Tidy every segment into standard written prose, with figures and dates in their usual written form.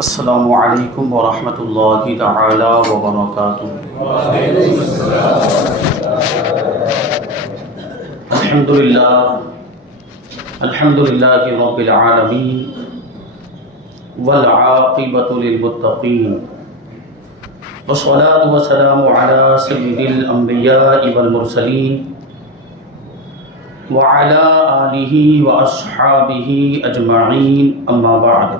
السلام علیکم ورحمۃ اللہ تعالی وبرکاتہ۔ الحمد للہ رب العالمین والعاقبۃ للمتقین والصلاۃ والسلام علی سید الانبیاء والمرسلین وعلی آلہ واصحابہ اجمعین، اما بعد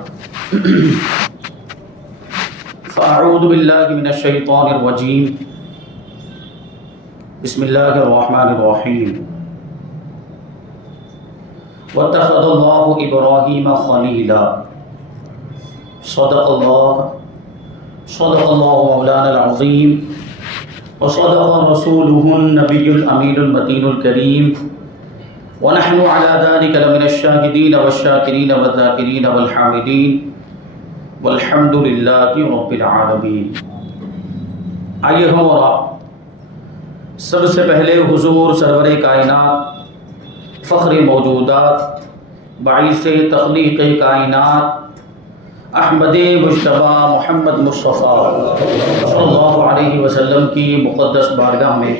فاعوذ باللہ من الشیطان الرجیم، بسم اللہ الرحمن الرحیم۔ واتخذ اللہ ابراہیم خلیلا، صدق اللہ مولانا العظیم، وصدق رسولہ النبی الامین المتین الکریم، ونحن على ذلك لمن الشاهدين والشاكرين والذاكرين والحامدين والحمد للہ رب العالمین۔ آئیے ہم اور آپ سب سے پہلے حضور سرور کائنات، فخر موجودات، باعث تخلیق کائنات، احمد مجتبیٰ محمد مصطفیٰ صلی اللہ علیہ وسلم کی مقدس بارگاہ میں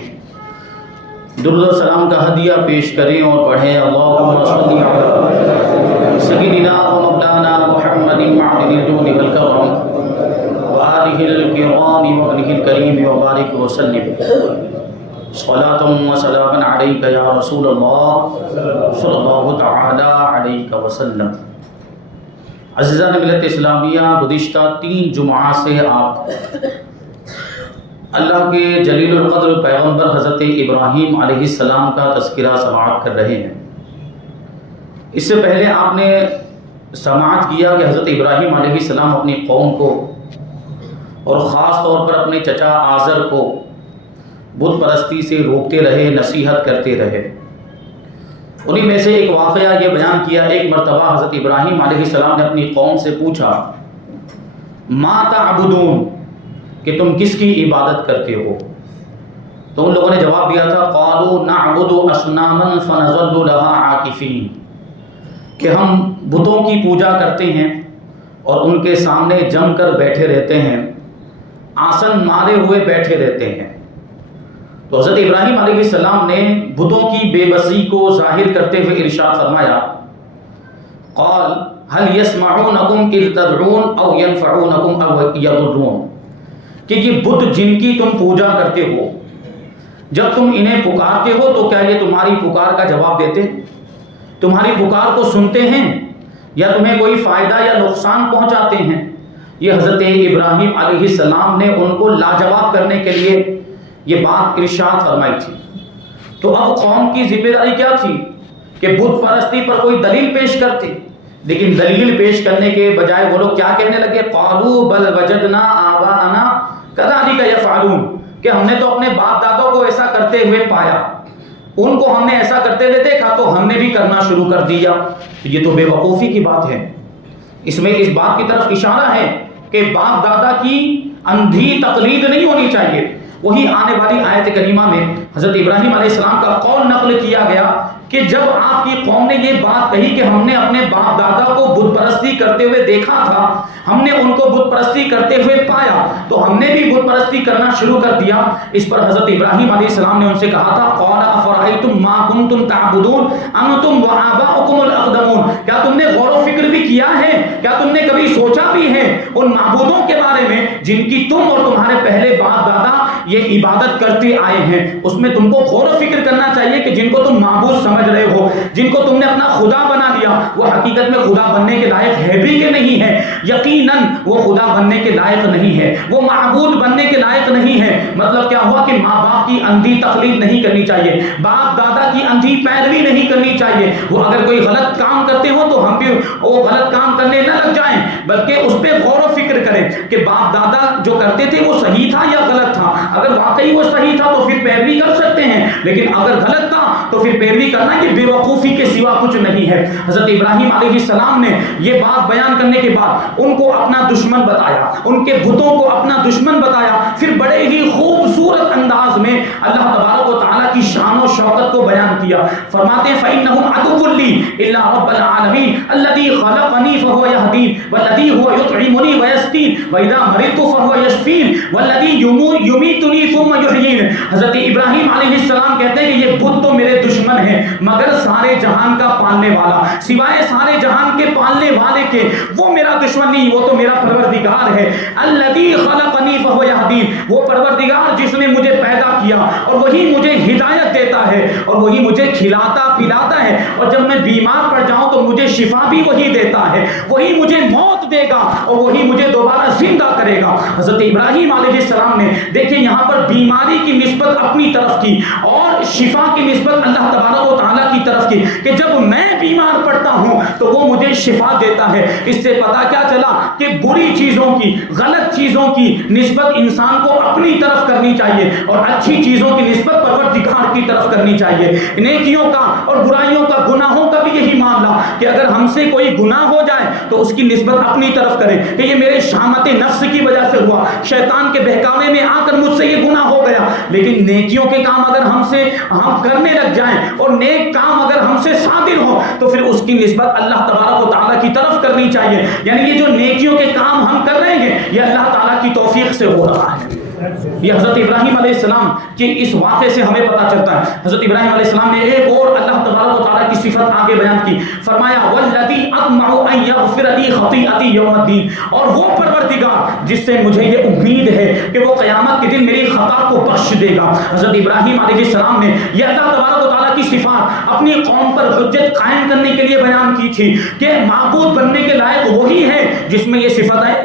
درود و سلام کا ہدیہ پیش کریں اور پڑھیں، اللہم صلی علی سیدنا و مولانا محمد معدن الجود والکرم وآلہ الکرام وابنہ الکریم وبارک وسلم، صلاۃ و سلام علیک یا رسول اللہ صلی اللہ تعالی علیہ وسلم۔ عزیزان ملت اسلامیہ، گزشتہ 3 جمعہ سے آپ اللہ کے جلیل القدر پیغمبر حضرت ابراہیم علیہ السلام کا تذکرہ سماعت کر رہے ہیں۔ اس سے پہلے آپ نے سماعت کیا کہ حضرت ابراہیم علیہ السلام اپنی قوم کو اور خاص طور پر اپنے چچا آزر کو بت پرستی سے روکتے رہے، نصیحت کرتے رہے۔ انہی میں سے ایک واقعہ یہ بیان کیا، ایک مرتبہ حضرت ابراہیم علیہ السلام نے اپنی قوم سے پوچھا، ما تعبدون، کہ تم کس کی عبادت کرتے ہو؟ تو ان لوگوں نے جواب دیا تھا، قالوا نعبد اصناما فنظل لها عاکفین، کہ ہم بتوں کی پوجا کرتے ہیں اور ان کے سامنے جم کر بیٹھے رہتے ہیں، آسن مارے ہوئے بیٹھے رہتے ہیں۔ تو حضرت ابراہیم علیہ السلام نے بتوں کی بے بسی کو ظاہر کرتے ہوئے ارشاد فرمایا، قال هل يسمعونكم اذ تدعون او ينفعونكم او يضرون، کہ یہ بت جن کی تم پوجا کرتے ہو، جب تم انہیں پکارتے ہو تو کیا یہ تمہاری پکار کا جواب دیتے ہیں، تمہاری پکار کو سنتے ہیں، یا تمہیں کوئی فائدہ یا نقصان پہنچاتے ہیں؟ یہ حضرت ابراہیم علیہ السلام نے ان کو لاجواب کرنے کے لیے یہ بات ارشاد فرمائی تھی۔ تو اب قوم کی ذمہ داری کیا تھی کہ بت پرستی پر کوئی دلیل پیش کرتے، لیکن دلیل پیش کرنے کے بجائے وہ لوگ کیا کہنے لگے، قالوا بل وجدنا آباءنا کذالک یفعلون، کہ ہم نے تو اپنے باپ دادوں کو ایسا کرتے ہوئے پایا، ان کو ہم نے ایسا کرتے ہوئے دیکھا تو ہم نے بھی کرنا شروع کر دیا۔ یہ تو بے وقوفی کی بات ہے۔ اس میں اس بات کی طرف اشارہ ہے کہ باپ دادا کی اندھی تقلید نہیں ہونی چاہیے۔ وہی آنے والی آیت کریمہ میں حضرت ابراہیم علیہ السلام کا قول نقل کیا گیا کہ جب آپ کی قوم نے یہ بات کہی کہ ہم نے اپنے باپ دادا کو بت پرستی کرتے ہوئے دیکھا تھا، ہم نے ان کو بت پرستی کرتے ہوئے پایا، تو ہم نے بھی بت پرستی کرنا شروع کر دیا۔ اس پر حضرت ابراہیم علیہ السلام نے ان سے کہا تھا، قال افرأیتم ما کنتم تعبدون انتم وآباؤکم الاقدمون، کیا تم نے غور و فکر بھی کیا ہے، کیا تم نے کبھی سوچا بھی ہے ان معبودوں کے بارے میں جن کی تم اور تمہارے پہلے باپ دادا یہ عبادت کرتے آئے ہیں؟ اس میں تم کو غور و فکر کرنا چاہیے کہ جن کو تم معبود سمجھ رہے ہو، جن کو تم نے اپنا خدا بنا لیا، وہ حقیقت میں خدا بننے کے لائق ہے بھی کہ نہیں ہے؟ یقیناً وہ خدا بننے کے لائق نہیں ہے، وہ معبود بننے کے لائق نہیں ہے۔ مطلب کیا ہوا کہ ماں باپ کی اندھی تقلید نہیں کرنی چاہیے، باپ دادا کی اندھی پیروی نہیں کرنی چاہیے۔ وہ اگر کوئی غلط کام کرتے ہو تو ہم بھی وہ غلط کام کرنے نہ لگ جائیں، بلکہ اس پہ غور و فکر کریں کہ باپ دادا جو کرتے تھے وہ صحیح تھا یا غلط تھا۔ اگر واقعی وہ صحیح تھا تو پھر پیروی کر سکتے ہیں، لیکن اگر غلط تھا تو پھر پیروی کرنا یہ بے وقوفی کے سوا کچھ نہیں ہے۔ حضرت ابراہیم علیہ السلام نے یہ بات بیان کرنے کے بعد ان کو اپنا دشمن بتایا، ان کے بتوں کو اپنا دشمن بتایا، پھر بڑے ہی خوبصورت انداز میں اللہ تبارک و تعالیٰ کی شان و شوکت کو بیان کیا۔ فرماتے ہیں فَإِنَّهُمْ عَدُوٌّ لِّي إِلَّا رَبَّ الْعَالَمِينَ الَّذِي خَلَقَنِي فَهُوَ يَهْدِينِ وَالَّذِي هُوَ يُطْعِمُنِي یسقین واذا مرضت فهو یشفین والذی یمیتنی ثم یحیین۔ حضرت ابراہیم علیہ السلام کہتے ہیں کہ یہ بت تو میرے دشمن ہیں مگر سارے جہان کا پالنے والا، سوائے سارے جہان کے پالنے والے کے وہ میرا دشمن نہیں، وہ تو میرا پروردگار ہے۔ الذی خلقنی فهو یہدین، وہ پروردگار جس نے مجھے پیدا کیا اور وہی مجھے ہدایت دیتا ہے اور وہی مجھے کھلاتا پلاتا ہے، اور جب میں بیمار پڑ جاؤں تو مجھے شفا بھی وہی دیتا ہے، وہی مجھے موت دے گا اور وہی مجھے دوبارہ زندہ کرے گا۔ حضرت ابراہیم علیہ السلام نے دیکھیں یہاں پر بیماری کی نسبت اپنی طرف کی اور شفا کی نسبت اللہ تبارک و تعالیٰ کی طرف کی، کہ جب میں بیمار پڑتا ہوں تو وہ مجھے شفا دیتا ہے۔ اس سے پتہ کیا چلا کہ بری چیزوں کی، غلط چیزوں کی نسبت انسان کو اپنی طرف کرنی چاہیے اور اچھی چیزوں کی نسبت پروردگار کی طرف کرنی چاہیے۔ نیکیوں کا اور برائیوں کا، گناہوں کا بھی یہی معاملہ کہ اگر ہم سے کوئی گناہ ہو جائے تو اس کی نسبت اپنی طرف کریں کہ یہ میرے شہوت نفس کی وجہ سے ہوا، شیطان کے بہکاوے میں آ کر مجھ سے یہ گناہ ہو گیا۔ لیکن نیکیوں کے کام اگر ہم کرنے لگ جائیں اور نیک کام اگر ہم سے صادر ہو تو پھر اس کی نسبت اللہ تبارک و تعالیٰ کی طرف کرنی چاہیے۔ یعنی یہ جو نیکیوں کے کام ہم کر رہے ہیں یہ اللہ تعالیٰ کی توفیق سے ہو رہا ہے۔ یہ حضرت ابراہیم علیہ السلام کے اس واقعے سے ہمیں پتہ چلتا ہے۔ حضرت ابراہیم علیہ السلام نے ایک اور اللہ تبارک و تعالیٰ کی صفت آگے بیان کی، فرمایا والذی اطمع ان یغفر لی خطیئتی یوم الدین، اور وہ پروردگار جس سے مجھے یہ امید ہے کہ وہ قیامت کے دن میری خطا کو بخش دے گا۔ حضرت ابراہیم علیہ السلام نے یہ اللہ تبارک و تعالیٰ کی صفات اپنی قوم پر حجت قائم کرنے کے لیے بیان کی تھی کہ معبود بننے کے لائق وہی ہے جس میں یہ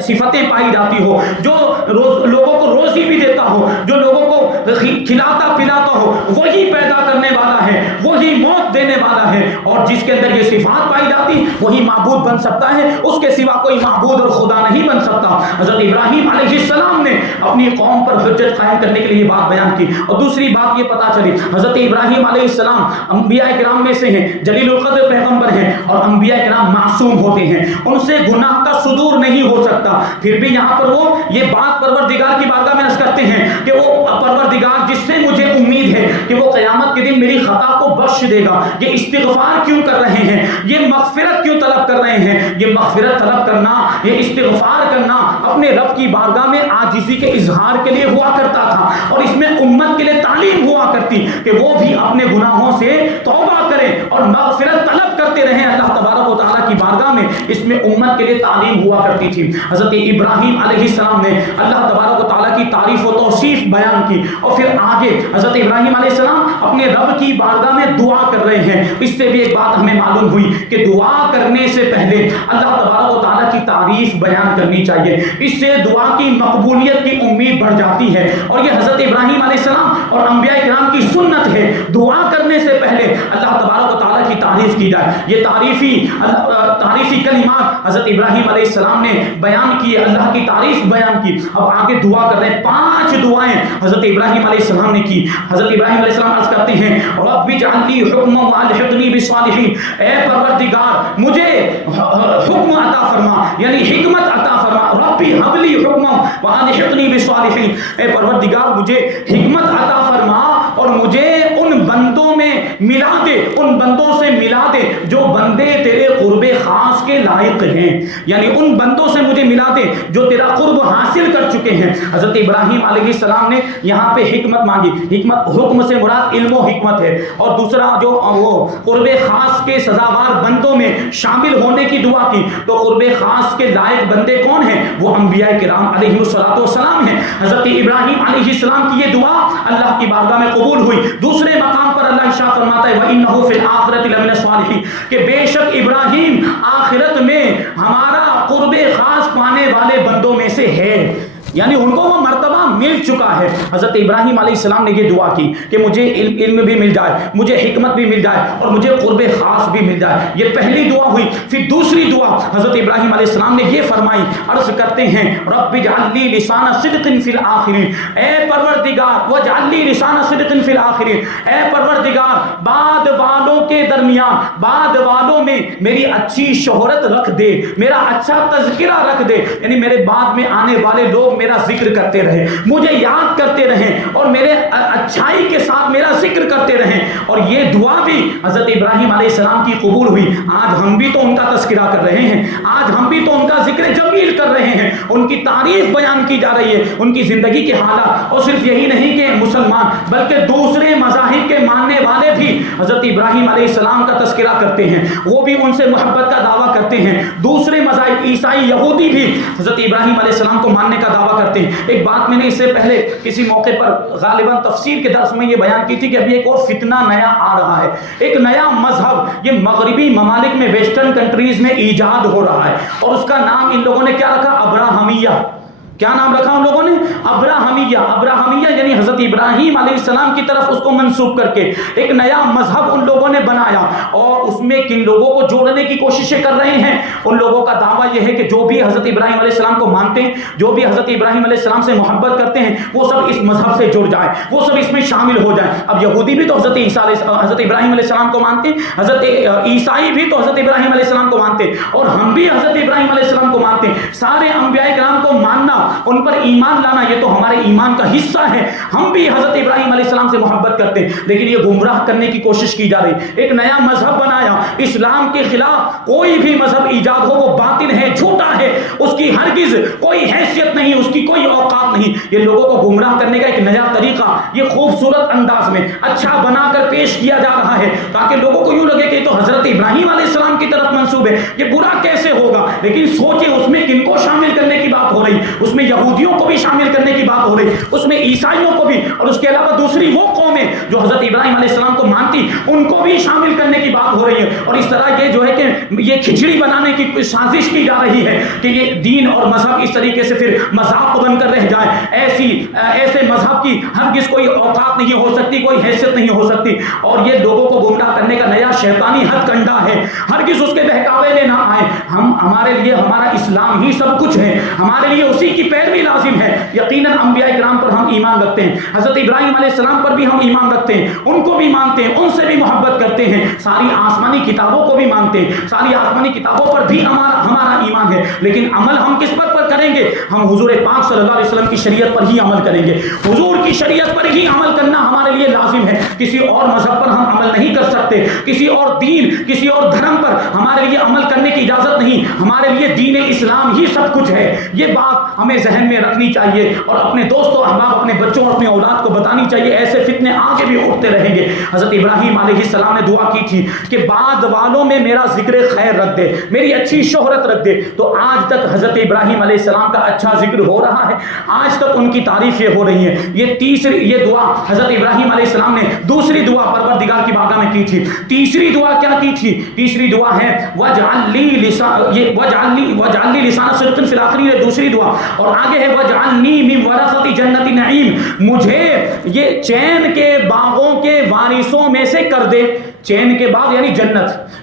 صفتیں پائی جاتی ہو، جو لوگوں کو روزی بھی دیتا ہو، جو لوگوں کو کھلاتا پلاتا ہو، وہی پیدا کرنے والا ہے، وہی موت دینے والا ہے، اور جس کے اندر یہ صفات پائی جاتی وہی معبود بن سکتا ہے، اس کے سوا کوئی معبود اور خدا نہیں بن سکتا۔ حضرت ابراہیم علیہ السلام نے اپنی قوم پر حجت قائم کرنے کے لیے یہ بات بیان کی۔ اور دوسری بات یہ پتہ چلی حضرت ابراہیم علیہ السلام انبیاء کرام میں سے ہیں، جلیل القدر پیغمبر ہیں، اور انبیاء کرام معصوم ہوتے ہیں، ان سے گناہ کا صدور نہیں ہو سکتا، پھر بھی یہاں پر وہ یہ بات پروردگار کی بارگاہ میں عرض کرتے ہیں کہ وہ پروردگار جس سے مجھے امید ہے کہ وہ قیامت کے دن میری خطا کو بخش دے گا، یہ استغفار کیوں کر رہے ہیں، یہ مغفرت کیوں طلب کر رہے ہیں؟ یہ مغفرت طلب کرنا، یہ استغفار کرنا اپنے رب کی بارگاہ میں عاجزی کے اظہار کے لیے ہوا کرتا تھا، اور اس میں امت کے لیے تعلیم ہوا کرتی کہ وہ بھی اپنے گناہوں سے توبہ کریں اور مغفرت طلب کرتے رہیں اللہ تبارک و تعالیٰ کی بارگاہ میں، اس میں امت کے لیے تعلیم ہوا کرتی تھی۔ حضرت ابراہیم علیہ السلام نے اللہ تبارک و تعالیٰ کی تعریف و توصیف بیان کی، اور پھر آگے حضرت ابراہیم علیہ السلام اپنے رب کی بارگاہ میں دعا کر رہے ہیں۔ اس سے بھی ایک بات ہمیں معلوم ہوئی کہ دعا کرنے سے پہلے اللہ تبارک و تعالیٰ کی تعریف بیان کرنی چاہیے، اس سے دعا کی مقبولیت کی امید بڑھ جاتی ہے، اور یہ حضرت ابراہیم علیہ السلام اور انبیاء کرام کی سنت ہے، دعا کرنے سے پہلے اللہ تبارک و تعالیٰ کی تعریف کی جائے۔ یہ تعریفی کلمات حضرت ابراہیم علیہ السلام نے بیان کی، اللہ کی تعریف بیان کی۔ اب آگے دعا کر رہے ہیں، 5 دعائیں حضرت ابراہیم علیہ السلام نے کی۔ حضرت ابراہیم علیہ السلام عرض کرتے ہیں رب اجعل لی حکما والحقنی بالصالحین، اے پروردگار مجھے حکم عطا فرما، یعنی حکمت عطا فرما، ربی حب لی حکما والحقنی بالصالحین، اے پروردگار مجھے حکمت عطا فرما اور مجھے ان بندوں میں ملا دے، ان بندوں سے ملا دے جو بندے تیرے قرب خاص کے لائق ہیں، یعنی ان بندوں سے مجھے ملا دے جو تیرا قرب حاصل کر چکے ہیں۔ حضرت ابراہیم علیہ السلام نے یہاں پہ حکمت مانگی، حکمت حکم سے مراد علم و حکمت ہے، اور دوسرا جو وہ قرب خاص کے سزاوار بندوں میں شامل ہونے کی دعا کی، تو قرب خاص کے لائق بندے کون ہیں؟ وہ انبیاء کرام علیہ السلام ہیں۔ حضرت ابراہیم علیہ السلام کی یہ دعا اللہ کی بارگاہ میں قبول ہوئی۔ دوسرے مقام پر اللہ ارشاد فرماتا ہے وَإِنَّهُ فِي الْآخِرَةِ لَمِنَ الصَّالِحِينَ، کہ بے شک ابراہیم آخرت میں ہمارا قرب خاص پانے والے بندوں میں سے ہے، یعنی ان کو وہ مرتبہ مل چکا ہے۔ حضرت ابراہیم علیہ السلام نے یہ دعا کی کہ مجھے علم بھی مل جائے، مجھے حکمت بھی مل جائے، اور مجھے قرب خاص بھی مل جائے۔ یہ پہلی دعا ہوئی۔ پھر دوسری دعا حضرت ابراہیم علیہ السلام نے یہ فرمائی، عرض کرتے ہیں رب اجعل لی لسان صدق فی الآخرین، اے پروردگار واجعل لی لسان صدق فی الآخرین، اے پروردگار بعد والوں کے درمیان، بعد والوں میں میری اچھی شہرت رکھ دے، میرا اچھا تذکرہ رکھ دے، یعنی میرے بعد میں آنے والے لوگ میرا ذکر کرتے رہیں، مجھے یاد کرتے رہیں، اور میرے اچھائی کے ساتھ میرا ذکر کرتے رہیں۔ اور یہ دعا بھی حضرت ابراہیم علیہ السلام کی قبول ہوئی۔ آج ہم بھی تو ان کا تذکرہ کر رہے ہیں، آج ہم بھی تو ان کا ذکر جمیل کر رہے ہیں، ان کی تعریف بیان کی جا رہی ہے، ان کی زندگی کے حالات. اور صرف یہی نہیں کہ مسلمان بلکہ دوسرے مذاہب کے ماننے والے بھی حضرت ابراہیم علیہ السلام کا تذکرہ کرتے ہیں، وہ بھی ان سے محبت کا دعویٰ کرتے ہیں. دوسرے مذاہب عیسائی یہودی بھی حضرت ابراہیم علیہ السلام کو ماننے کا دعویٰ کرتے ہیں. ایک بات میں نے اس سے پہلے کسی موقع پر غالباً تفسیر کے درس میں یہ بیان کی تھی کہ ابھی ایک اور فتنہ نیا آ رہا ہے، ایک نیا مذہب یہ مغربی ممالک میں ویسٹرن کنٹریز میں ایجاد ہو رہا ہے، اور اس کا نام ان لوگوں نے کیا رکھا؟ ابراہمیہ. کیا نام رکھا ان لوگوں نے؟ ابراہمیہ. ابراہمیہ یعنی حضرت ابراہیم علیہ السلام کی طرف اس کو منسوب کر کے ایک نیا مذہب ان لوگوں نے بنایا، اور اس میں کن لوگوں کو جوڑنے کی کوششیں کر رہے ہیں؟ ان لوگوں کا دعویٰ یہ ہے کہ جو بھی حضرت ابراہیم علیہ السلام کو مانتے ہیں، جو بھی حضرت ابراہیم علیہ السلام سے محبت کرتے ہیں، وہ سب اس مذہب سے جڑ جائیں، وہ سب اس میں شامل ہو جائیں. اب یہودی بھی تو حضرت ابراہیم علیہ السلام کو مانتے ہیں، حضرت عیسائی بھی تو حضرت ابراہیم علیہ السلام کو مانتے ہیں، اور ہم بھی حضرت ابراہیم علیہ السلام کو مانتے ہیں. سارے انبیاء کرام کو ماننا، ان پر ایمان لانا، یہ تو ہمارے ایمان کا حصہ ہے. ہم بھی حضرت ابراہیم علیہ السلام سے محبت کرتے ہیں، لیکن یہ گمراہ کرنے کی کوشش کی جا رہی. ایک نیا مذہب بنایا، اسلام کے خلاف کوئی بھی مذہب ایجاد ہو وہ باطل ہے، جھوٹا ہے، اس کی ہرگز کوئی حیثیت نہیں، اس کی کوئی اوقات نہیں. یہ لوگوں کو گمراہ کرنے کا ایک نیا طریقہ، یہ خوبصورت انداز میں اچھا بنا کر پیش کیا جا رہا ہے تاکہ لوگوں کو یوں لگے کہ یہ تو حضرت ابراہیم علیہ السلام کی طرف منسوب ہے، یہ برا کیسے ہوگا. لیکن سوچیں اس میں کن کو شامل کرنے کی بات ہو رہی؟ اس میں یہودیوں کو بھی شامل کرنے کی بات ہو رہی، اس میں عیسائیوں کو بھی، اور اس کے علاوہ دوسری وہ قومیں جو حضرت ابراہیم علیہ السلام کو مانتی ان کو بھی شامل کرنے کی بات ہو رہی ہے. اور اس طرح یہ جو ہے کہ یہ کھچڑی بنانے کی سازش کی جا رہی ہے کہ یہ دین اور مذہب اس طریقے سے پھر مذاق بن کر رہ جائے. ایسے مذہب کی ہرگز کوئی اوقات نہیں ہو سکتی، کوئی حیثیت نہیں ہو سکتی. اور یہ لوگوں کو گمراہ کرنے کا نیا شیطانی ہتھ کنڈا ہے، ہرگز اس کے بہکاوے میں نہ آئے. ہمارے لیے ہمارا اسلام ہی سب کچھ ہے، ہمارے لیے اسی کی پیروی لازم ہے. یقیناً انبیاء کرام پر ہم ایمان رکھتے ہیں، حضرت ابراہیم علیہ السلام پر بھی ہم ایمان رکھتے ہیں، ان کو بھی مانتے ہیں، ان سے بھی محبت کرتے ہیں، ساری آسمانی کتابوں کو بھی مانتے ہیں، ساری آسمانی کتابوں پر بھی ہمارا ایمان ہے. لیکن عمل ہم کس پر کریں گے؟ ہم حضور پاک صلی اللہ علیہ وسلم کی شریعت پر ہی عمل کریں گے. حضور کی شریعت پر ہی عمل کرنا ہمارے لیے لازم ہے. کسی اور مذہب پر ہم عمل نہیں کر سکتے، کسی اور دین، کسی اور دھرم پر ہمارے لیے عمل کرنے کی اجازت نہیں. ہمارے لیے دین اسلام ہی سب کچھ ہے. یہ بات ہمیں ذہن میں رکھنی چاہیے اور اپنے دوستوں، احباب، اپنے بچوں اور اپنے اولاد کو بتانی چاہیے. ایسے فتنے آگے بھی اٹھتے رہیں گے. حضرت ابراہیم علیہ السلام نے دعا کی تھی کہ بعد والوں میں میرا ذکر خیر رکھ دے، میری اچھی شہرت رکھ دے. تو آج تک حضرت ابراہیم علیہ السلام کا اچھا ذکر ہو رہا ہے، آج تک ان کی تعریفیں ہو رہی ہیں. یہ دعا حضرت ابراہیم علیہ السلام نے دوسری دعا پروردگار کی بارگاہ میں کی تھی. تیسری دعا کیا کی تھی؟ تیسری دعا ہے وَاجْعَلْ لِي لِسَانَ صِدْقٍ فِي الْآخِرِينَ، دوسری دعا. اور آگے ہے وَاجْعَلْنِي مِنْ وَرَثَةِ جَنَّةِ النَّعِيمِ، مجھے یہ چین کے باغوں کے وارثوں میں سے کر دے. چین کے باغ یعنی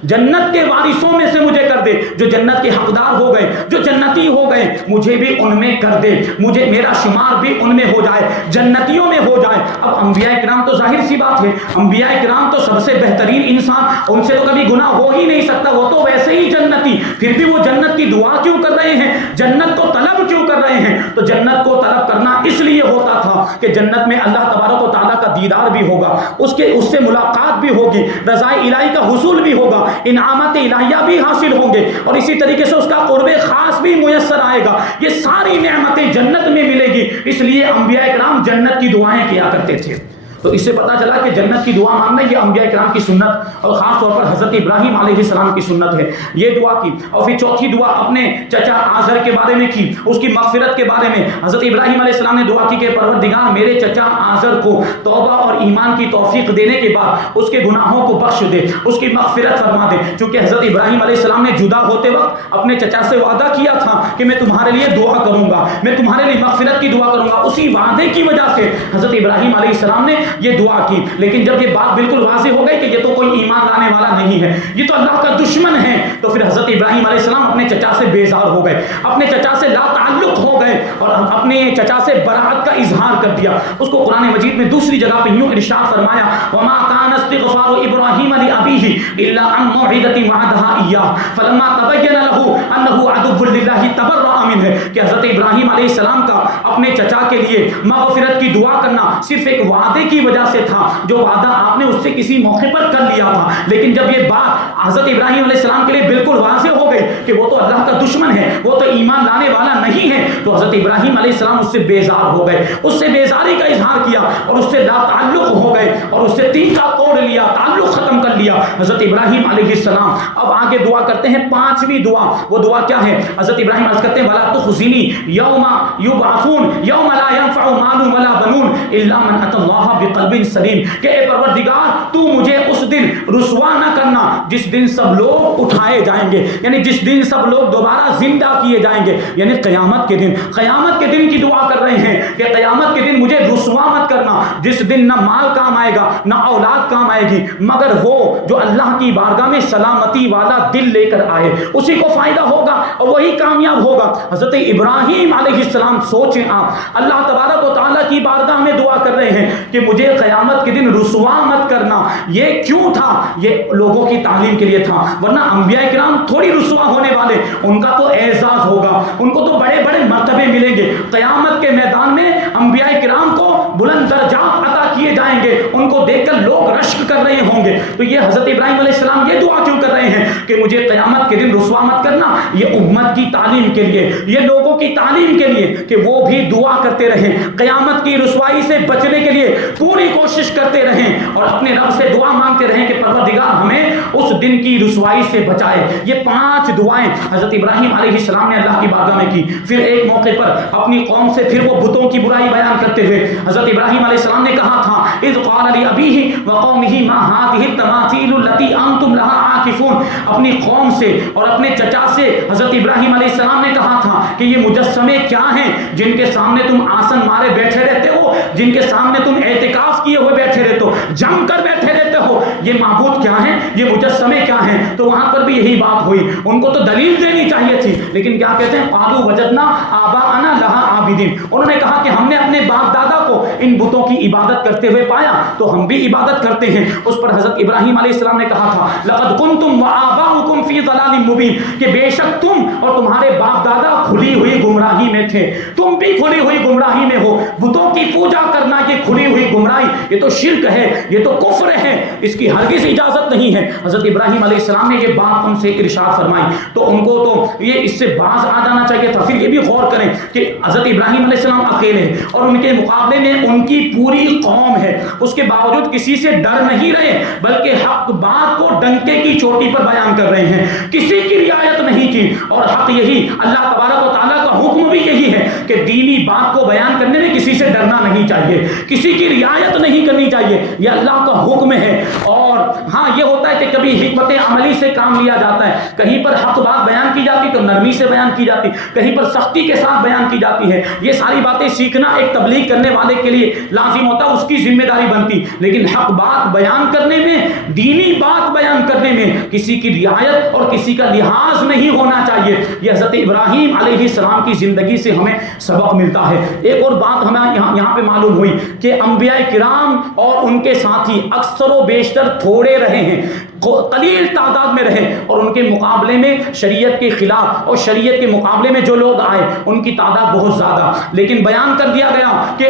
جنت کے وارثوں میں سے مجھے کر دے. جو جنت کے حقدار ہو گئے، جو جنتی ہو گئے، مجھے بھی ان میں کر دے. مجھے میرا شمار بھی ان میں ہو جائے، جنتیوں میں ہو جائے. اب انبیاء کرام تو ظاہر سی بات ہے، انبیاء کرام تو سب سے بہترین انسان، ان سے تو کبھی گناہ ہو ہی نہیں سکتا، وہ تو ویسے ہی جنتی. پھر بھی وہ جنت کی دعا کیوں کر رہے ہیں؟ جنت کو طلب کیوں کر رہے ہیں؟ تو جنت کو طلب کرنا اس لیے ہوتا تھا کہ جنت میں اللہ تبارک و تعالیٰ کا دیدار بھی ہوگا، اس سے ملاقات بھی ہوگی، رضا الہی کا حصول بھی ہوگا، انعامات الہیہ بھی حاصل ہوں گے، اور اسی طریقے سے اس کا قرب خاص بھی میسر آئے گا. یہ ساری نعمتیں جنت میں ملے گی. اس لیے انبیاء کرام جنت کی دعائیں کیا کرتے تھے. تو اس سے پتہ چلا کہ جنت کی دعا ماننا یہ انبیاء کرام کی سنت اور خاص طور پر حضرت ابراہیم علیہ السلام کی سنت ہے. یہ دعا کی. اور پھر چوتھی دعا اپنے چچا آزر کے بارے میں کی، اس کی مغفرت کے بارے میں. حضرت ابراہیم علیہ السلام نے دعا کی کہ پروردگار میرے چچا آزر کو توبہ اور ایمان کی توفیق دینے کے بعد اس کے گناہوں کو بخش دے، اس کی مغفرت فرما دے. چونکہ حضرت ابراہیم علیہ السلام نے جدا ہوتے وقت اپنے چچا سے وعدہ کیا تھا کہ میں تمہارے لیے دعا کروں گا، میں تمہارے لیے مغفرت کی دعا کروں گا. اسی وعدے کی وجہ سے حضرت ابراہیم علیہ السلام نے یہ دعا کی. لیکن جب یہ بات بالکل واضح ہو گئی کہ یہ تو کوئی ایمان لانے والا نہیں ہے، یہ تو اللہ کا دشمن ہے، تو پھر حضرت ابراہیم علیہ السلام اپنے چچا سے بیزار ہو گئے، اپنے چچا سے لا تعلق ہو گئے اور اپنے چچا سے براءت کا اظہار کر دیا. اس کو قرآن مجید میں دوسری جگہ پہ یوں ارشاد فرمایا وما كان استغفار ابراہیم لأبیہ الا عن موعدۃ وعدها ایاہ فلما تبین له انه عدو للہ تبرأ منہ، کہ حضرت ابراہیم علیہ السلام کا اپنے چچا کے لیے مغفرت کی دعا کرنا صرف ایک وعدے کی وجہ سے تھا، جو وعدہ آپ نے اس سے کسی موقع پر کر لیا تھا، لیکن جب یہ بات حضرت ابراہیم علیہ السلام کے لیے بالکل واضح ہو گئی کہ وہ تو اللہ کا دشمن ہے، وہ تو ایمان لانے والا نہیں ہے، تو حضرت ابراہیم علیہ السلام اس سے بیزار ہو گئے، اس سے بیزاری کا اظہار کیا اور اس سے لا تعلق ہو گئے اور اس سے تینکا توڑ لیا، تعلق ختم کر لیا حضرت ابراہیم علیہ السلام۔ اب آگے دعا کرتے ہیں 5ویں دعا، وہ دعا کیا ہے؟ حضرت ابراہیم عرض کرتے ہیں وَلَا تُخْزِنِي يَوْمَ يُبْعَثُونَ يَوْمَ لَا يَنفَعُ مَالٌ وَلَا بَنُونَ إِلَّا مَنْ أَتَى اللَّهَ بِقَلْبٍ سَلِيمٍ، کہ اے پروردگار تو مجھے اس دن رسوا نہ کرنا جس دن سب لوگ اٹھائے جائیں گے، یعنی جس دن سب لوگ دوبارہ زندہ کیے جائیں گے، یعنی قیامت کے دن۔ قیامت کے دن کی دعا کر رہے ہیں کہ قیامت کے دن مجھے رسوا مت کرنا، جس دن نہ مال کام آئے گا نہ اولاد کام آئے گی، مگر وہ جو اللہ کی بارگاہ میں سلامتی والا دل لے کر آئے، اسی کو فائدہ ہوگا اور وہی کامیاب ہوگا۔ حضرت ابراہیم علیہ السلام سوچیں آپ، اللہ تبارک و تعالیٰ کی بارگاہ میں دعا کر رہے ہیں کہ مجھے قیامت کے دن رسوا مت کرنا۔ یہ کیوں تھا؟ یہ لوگوں کی تعلیم کے لیے تھا، ورنہ انبیاء کرام تھوڑی رسوا ہونے والے، ان کا تو اعزاز ہوگا، ان کو تو بڑے بڑے مرتبے ملیں گے، قیامت کے میدان میں انبیاء کرام کو بلند درجات عطا کیے جائیں گے، ان کو دیکھ کر لوگ رشک کر رہے ہوں گے۔ تو یہ حضرت ابراہیم علیہ السلام یہ دعا کیوں کر رہے ہیں کہ مجھے قیامت کے دن رسوا مت کرنا؟ یہ امت کی تعلیم کے لیے، یہ لوگوں کی تعلیم کے لیے کہ وہ بھی دعا کرتے رہیں، قیامت کی رسوائی سے بچنے کے لیے پوری کوشش کرتے رہیں اور اپنے رب سے دعا مانگتے رہیں کہ پروردگار ہمیں اس دن کی رسوائی سے بچائے۔ یہ 5 دعائیں حضرت ابراہیم علیہ السلام نے اللہ کی بارگاہ میں کی۔ پھر ایک موقع پر اپنی قوم سے پھر وہ بتوں کی برائی بیان کرتے ہوئے حضرت ابراہیم علیہ السلام نے کہا تھا اذ قال لأبیہ وقومہ ما هذه التماثیل التي انتم لها عاکفون، اپنی قوم سے اور اپنے چچا سے حضرت ابراہیم علیہ السلام نے کہا تھا کہ یہ مجسمے کیا ہیں جن کے سامنے تم آسن مارے بیٹھے رہتے ہو، جن کے سامنے تم اعتکاف کیے ہوئے بیٹھے رہتے ہو، جم کر بیٹھے رہتے ہو، یہ معبود کیا ہیں، یہ مجسمے کیا ہیں؟ تو وہاں پر بھی یہی بات ہوئی، ان کو تو دلیل دینی چاہیے تھی، لیکن کیا کہتے ہیں قالوا وجدنا آباءنا لها عابدین، انہوں نے کہا کہ ہم نے اپنے باپ دادا کو ان بتوں کی عبادت کرتے ہوئے پایا تو ہم بھی عبادت کرتے ہیں۔ اس پر حضرت ابراہیم علیہ السلام نے کہا تھا لقد کنتم وآباؤکم فی ضلال مبین، کہ بے شک تم اور تمہارے باپ دادا کھلی ہوئی گمراہی میں تھے، تم بھی کھلی ہوئی گمراہی میں ہو۔ بتوں کی پوجا کرنا یہ کھلی ہوئی گمراہی، یہ تو شرک ہے، یہ تو کفر ہے، اس کی ہرگز اجازت نہیں ہے۔ حضرت ابراہیم علیہ السلام نے یہ بات ان سے ارشاد فرمائی تو ان کو تو یہ اس سے باز آ جانا چاہیے تھا۔ پھر یہ بھی غور کریں کہ حضرت ابراہیم علیہ السلام اکیلے ہیں اور ان کے مقابلے میں ان کی پوری قوم ہے، اس کے باوجود کسی سے ڈر نہیں رہے بلکہ حق بات کو ڈنکے کی چوٹی پر بیان کر رہے ہیں، کسی کی رعایت نہیں کی۔ اور حق یہی، اللہ تبارک و تعالیٰ کا حکم بھی یہی ہے کہ دینی بات کو بیان کرنے میں کسی سے ڈرنا نہیں چاہیے، کسی کی رعایت نہیں کرنی چاہیے، یہ اللہ کا حکم ہے۔ اور ہاں یہ ہوتا ہے کہ کبھی حکمت عملی سے کام لیا جاتا ہے، کہیں پر حق بات بیان کی جاتی تو نرمی سے بیان کی جاتی، کہیں پر سختی کے ساتھ بیان کی جاتی ہے۔ یہ ساری باتیں سیکھنا ایک تبلیغ کرنے والے کے لیے لازم ہوتا، اس کی ذمہ داری بنتی، لیکن حق بات بیان کرنے میں، دینی بات بیان کرنے میں کسی کی رعایت اور کسی کا لحاظ نہیں ہونا چاہیے۔ یہ حضرت ابراہیم علیہ السلام کی زندگی سے ہمیں سبق ملتا ہے۔ ایک اور بات ہمیں یہاں پہ معلوم ہوئی کہ انبیاء کرام اور ان کے ساتھی اکثر و بیشتر تھوڑے رہے ہیں، قلیل تعداد میں رہے، اور ان کے مقابلے میں شریعت کے خلاف اور شریعت کے مقابلے میں جو لوگ آئے ان کی تعداد بہت زیادہ، لیکن بیان کر دیا گیا کہ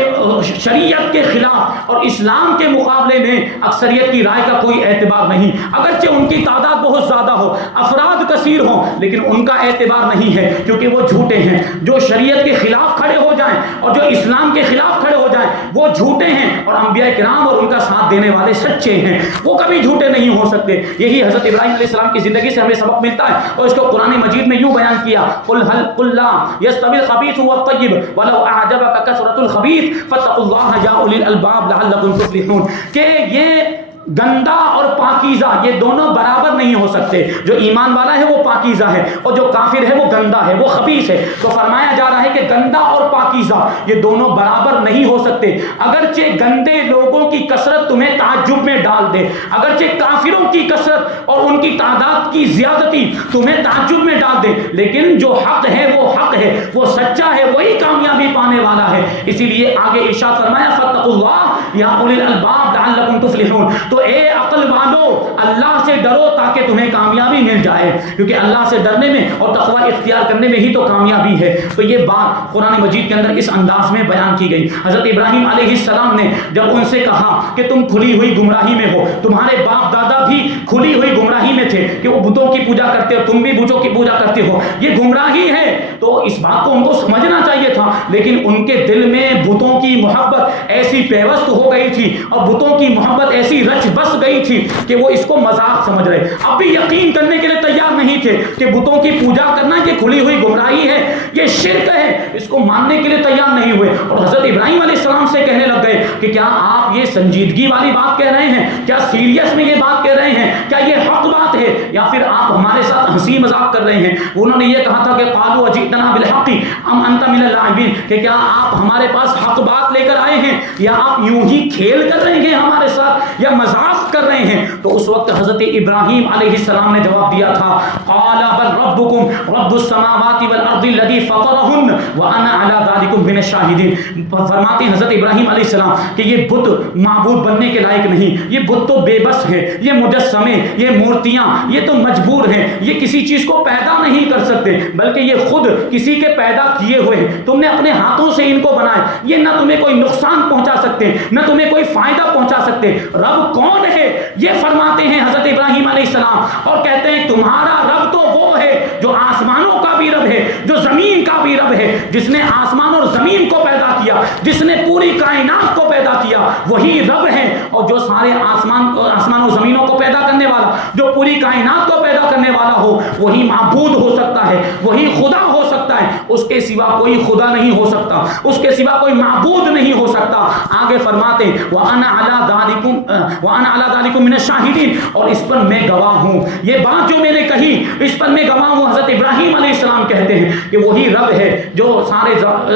شریعت کے خلاف اور اسلام کے مقابلے میں اکثریت کی رائے کا کوئی اعتبار نہیں، اگرچہ ان کی تعداد بہت زیادہ ہو، افراد کثیر ہوں، لیکن ان کا اعتبار نہیں ہے کیونکہ وہ جھوٹے ہیں۔ جو شریعت کے خلاف کھڑے ہو جائیں اور جو اسلام کے خلاف کھڑے ہو جائیں وہ جھوٹے ہیں، اور انبیاء کرام اور ان کا ساتھ دینے والے سچے ہیں، وہ کبھی جھوٹے نہیں ہو سکتے۔ یہی حضرت ابراہیم علیہ السلام کی زندگی سے ہمیں سبق ملتا ہے، اور اس کو قرآن مجید میں یوں بیان کیا قل لا يستوي الخبيث والطيب ولو اعجبك كثرة الخبيث فاتقوا الله يا اولي الالباب لعلكم تفلحون، کہ یہ گندا اور پاکیزہ یہ دونوں برابر نہیں ہو سکتے، جو ایمان والا ہے وہ پاکیزہ ہے اور جو کافر ہے وہ گندا ہے، وہ خبیث ہے۔ تو فرمایا جا رہا ہے کہ گندا اور پاکیزہ یہ دونوں برابر نہیں ہو سکتے، اگرچہ گندے لوگوں کی کثرت تمہیں تعجب میں ڈال دے، اگرچہ کافروں کی کثرت اور ان کی تعداد کی زیادتی تمہیں تعجب میں ڈال دے، لیکن جو حق ہے وہ حق ہے، وہ سچا ہے، وہی کامیابی پانے والا ہے۔ اسی لیے آگے ارشاد فرمایا فاتقوا اللہ یا اولی الالباب لعلکم تفلحون، تو اے عقل والو اللہ سے ڈرو تاکہ تمہیں کامیابی مل جائے، کیونکہ اللہ سے ڈرنے میں اور تقوی اختیار کرنے میں ہی تو کامیابی ہے۔ تو یہ بات قرآن مجید کے اندر اندر اس انداز میں بیان کی گئی۔ حضرت ابراہیم علیہ السلام نے جب ان سے کہا کہ تم کھلی ہوئی گمراہی میں ہو، تمہارے باپ دادا بھی کھلی ہوئی گمراہی میں تھے کہ وہ بتوں کی پوجا کرتے ہو، تم بھی بتوں کی پوجا کرتے ہو، یہ گمراہی ہے، تو اس بات کو ان کو سمجھنا چاہیے تھا، لیکن ان کے دل میں بتوں کی محبت ایسی پیوست ہو گئی تھی اور بتوں کی محبت ایسی رچ بس گئی تھی کہ وہ اس کو مذاق سمجھ رہے، اب بھی یقین کرنے کے لیے تیار نہیں تھے کہ بتوں کی پوجا کرنا یہ کھلی ہوئی گمراہی ہے، یہ شرک ہے، اس کو ماننے کے لیے تیار نہیں ہوئے، اور حضرت ابراہیم علیہ السلام سے کہنے لگ گئے کہ کیا آپ یہ سنجیدگی والی بات کہہ رہے ہیں، کیا سیریس میں یہ بات کہہ رہے ہیں، کیا یہ حق بات ہے یا پھر آپ ہمارے ساتھ ہنسی مذاق کر رہے ہیں؟ انہوں نے یہ کہا تھا کہ قالوا اجئتنا بالحق ام انت من اللاعبین، کہ کیا آپ ہمارے پاس حق بات لے کر آئے ہیں یا آپ یوں ہی کھیل کر رہے ہیں ہمارے ساتھ یا مذاق کر رہے ہیں؟ تو اس وقت حضرت ابراہیم علیہ السلام نے جواب دیا تھا قال بل ربکم رب السماوات والارض الذی فطرہن وانا علی ذلکم من الشاہدین۔ فرماتے ہیں حضرت ابراہیم علیہ السلام کہ یہ بت معبود بننے کے لائق نہیں، یہ بت تو بے بس ہے، یہ مجسمے، یہ مورتیاں، یہ تو مجبور ہیں، یہ کسی چیز کو پیدا نہیں کر سکتے بلکہ یہ خود کسی کے پیدا کیے ہوئے ہیں، تم نے اپنے ہاتھوں سے ان کو بنائے، یہ نہ تمہیں کوئی نقصان پہنچا سکتے نہ تمہیں کوئی فائدہ پہنچا سکتے۔ رب کون ہے یہ فرماتے ہیں حضرت ابراہیم علیہ السلام، اور کہتے ہیں تمہارا رب تو وہ ہے جو آسمانوں کا بھی رب ہے، جو زمین کا بھی رب ہے، جس نے آسمان اور زمین کو پیدا کیا، جس نے پوری کائنات کو پیدا کیا، وہی رب ہے، اور جو سارے آسمان و زمینوں کو پیدا کرنے والا، جو پوری کائنات کو پیدا کرنے والا ہو، وہی معبود ہو سکتا ہے، وہی خدا ہو سکتا ہے، اس کے سوا کوئی خدا نہیں ہو سکتا، اس کے سوا کوئی معبود نہیں ہو سکتا۔ آگے فرماتے وَأَنَا عَلَىٰ ذَلِكُم مِّنَ الشَّاهِدِينَ، اور اس پر میں گواہ ہوں، یہ بات جو میں نے کہی اس پر میں گواہ ہوں۔ حضرت ابراہیم علیہ السلام کہتے ہیں کہ وہی رب ہے جو سارے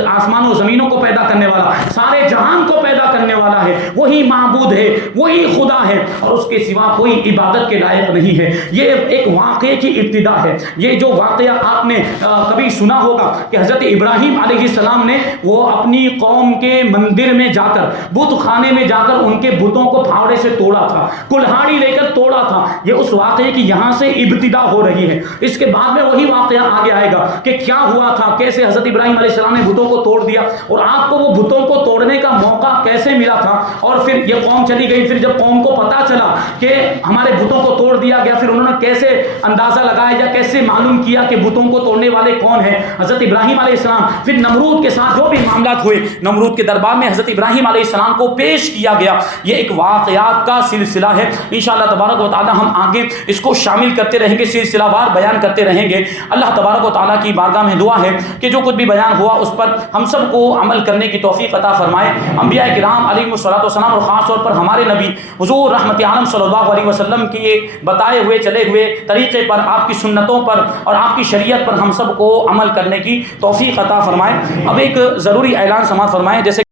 آسمان و زمینوں کو پیدا کرنے والا، سارے جہان کو پیدا کرنے والا ہے، وہی معبود ہے، وہی خدا ہے، اور اس کے سوا کوئی عبادت کے لائق نہیں ہے۔ یہ ایک واقعے کی ابتدا ہے۔ یہ جو واقعہ آپ نے کبھی سنا ہوگا کہ حضرت ابراہیم علیہ السلام نے وہ اپنی قوم کے مندر میں جا کر، بت خانے میں جا کر ان کے بتوں کو پھاوڑے سے توڑا تھا، کلہاڑی لے کر توڑا تھا۔ یہ اس واقعے کی یہاں سے ابتدا ہو رہی ہے۔ اس کے بعد میں وہی واقعہ آگے آئے گا کہ کیا ہوا تھا، کیسے حضرت ابراہیم علیہ السلام نے بتوں کو توڑ دیا، اور آپ کو وہ بتوں کو توڑنے کا موقع کیسے ملا تھا، اور پھر یہ قوم چلی گئی۔ پھر جب قوم کو پتا چلا کہ ہمارے بتوں کو توڑ دیا گیا، پھر انہوں نے کیسے اندازہ لگایا یا کیسے معلوم کیا کہ بتوں کو توڑنے والے کون ہیں؟ حضرت ابراہیم علیہ السلام۔ پھر نمرود کے ساتھ جو بھی معاملات ہوئے، نمرود کے دربار میں حضرت ابراہیم علیہ السلام کو پیش کیا گیا۔ یہ ایک واقعات کا سلسلہ ہے، انشاءاللہ تبارک و تعالی ہم آگے اس کو شامل کرتے رہیں گے، سلسلہ وار بیان کرتے رہیں گے۔ اللہ تبارک و تعالی کی بارگاہ میں دعا ہے کہ جو کچھ بھی بیان ہوا اس پر ہم سب کو عمل کرنے کی توفیق عطا فرمائے۔ انبیاء کرام علیہم الصلوۃ والسلام، اور خاص طور پر ہمارے نبی حضور رحمت عالم صلی اللہ علیہ وسلم کے یہ بتائے ہوئے چلے ہوئے طریقے پر، آپ کی سنتوں پر اور آپ کی شریعت پر ہم سب کو عمل کرنے کی توفیق عطا فرمائے۔ اب ایک ضروری اعلان سماعت فرمائیں، جیسے